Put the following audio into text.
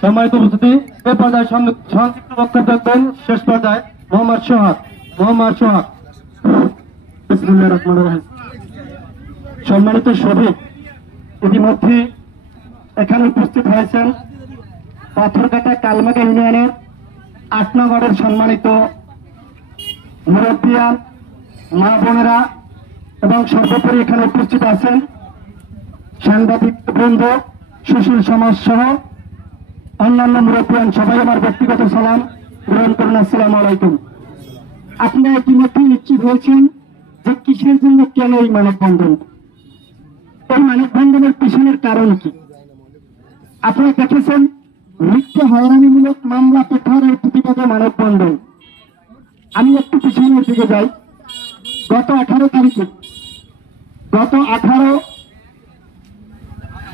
সম্মানিত উপস্থিতি, এ পর্যায়ে সংক্ষিপ্ত বক্তব্য রাখবেন শেষ পর্যায়ে মোহাম্মদ সোহাগ। বিসমিল্লাহির রহমানির রহিম। সম্মানিত শহীদ, ইতিমধ্যে এখানে উপস্থিত হয়েছেন পাথরঘাটা কালমাকা ইউনিয়নের ৮ নং ওয়ার্ডের সম্মানিত মুরব্বিয়ান, মা বোনেরা এবং সর্বোপরি এখানে উপস্থিত আছেন সাংবাদিক বৃন্দ, সুশীল সমাজ সহ অন্যান্য মুরব্বিয়ান। সবাই আমার ব্যক্তিগত সালাম গ্রহণ করুন। আসসালামু আলাইকুম। আপনারা ইতিমধ্যে নিশ্চিত হয়েছেন যে কিসের জন্য, কেন এই মানববন্ধন, এই মানববন্ধনের পিছনের কারণ কি। আপনারা দেখেছেন মিথ্যা হয়রানিমূলক মামলা প্রত্যাহারের প্রতিবাদে মানববন্ধন। আমি একটু পিছনের দিকে যাই। গত 18 তারিখে